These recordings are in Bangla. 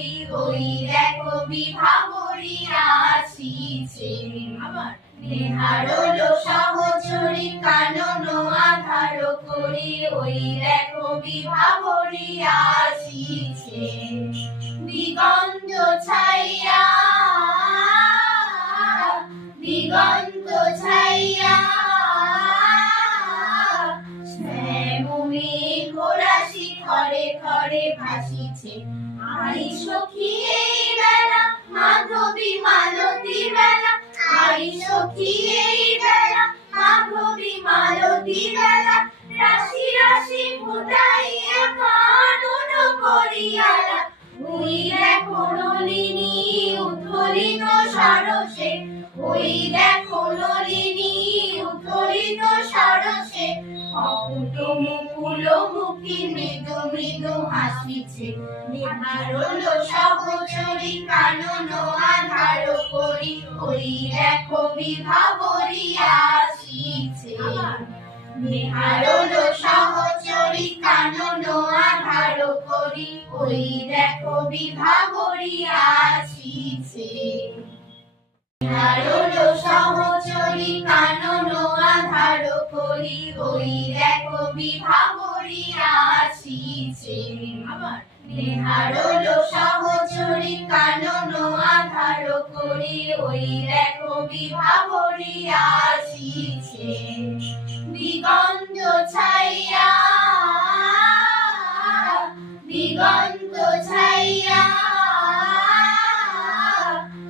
করি ওই দেখো বিভাবরী আসিছে। আবার নেহারলো সহচরী কানন আধার করি ওই দেখো বিভাবরী আসিছে। দিগন্ত ছাইয়া দিগন্ত ছাইয়া শ্যামমে ঘোড়া শিখরে খরে ভাসিছে। আই সখী এই বেলা মাধবী মালতী বেলা, আই সখী এই বেলা মাধবী মালতী বেলা, রাশি রাশি ফুটাইয়া কানন করিয়ালা। ওই দেখো নলিনী উত্থলিত সরসে, ওই দেখো নলিনী উত্থলিত সরসে, অকুট মুকুল মুখী মৃদু মৃদু হাসিছে। নেহারলো সহচরী কানন আধার করি ওই দেখো বিভাবরী আসিছে। নেহারলো সহচরী কানন আধার করি ওই দেখো বিভাবরী আসিছে। নেহারলো সহচরী কানন আধার করি ওই দেখো বিভাবরী আসিছে। আবার নেহারলো সহচরী কানন আধার করি ওই দেখো বিভাবরী আসিছে। দিগন্ত ছাইয়া দিগন্ত ছাইয়া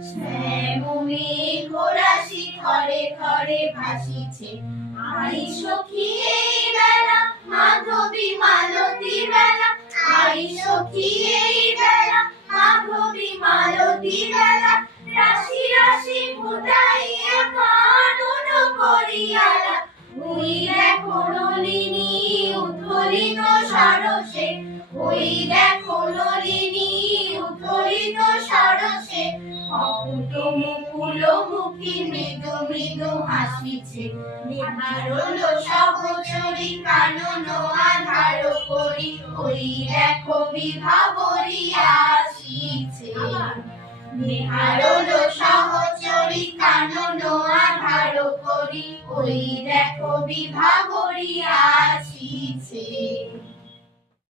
শ্যামমে ঘোড়া শিখরে খরে ভাসিছে। আই সখী এই বেলা মাধবী মালতী বেলা, আই সখী এই বেলা মাধবী মালতী বেলা, রাশি রাশি ফুটাইয়া কানন করিয়ালা। ওই দেখো নলিনী উত্থলিত সরসে, ওই দেখো নলিনী উত্থলিত সরসে, অকুট মুকুল মুখী মৃদু মৃদু হাসিছে। নেহারলো সহচরী কানন আধার করি ওই দেখো বিভাবরী আসিছে। নেহারলো সহচরী কানন আধার করি ওই দেখো বিভাবরী আসিছে।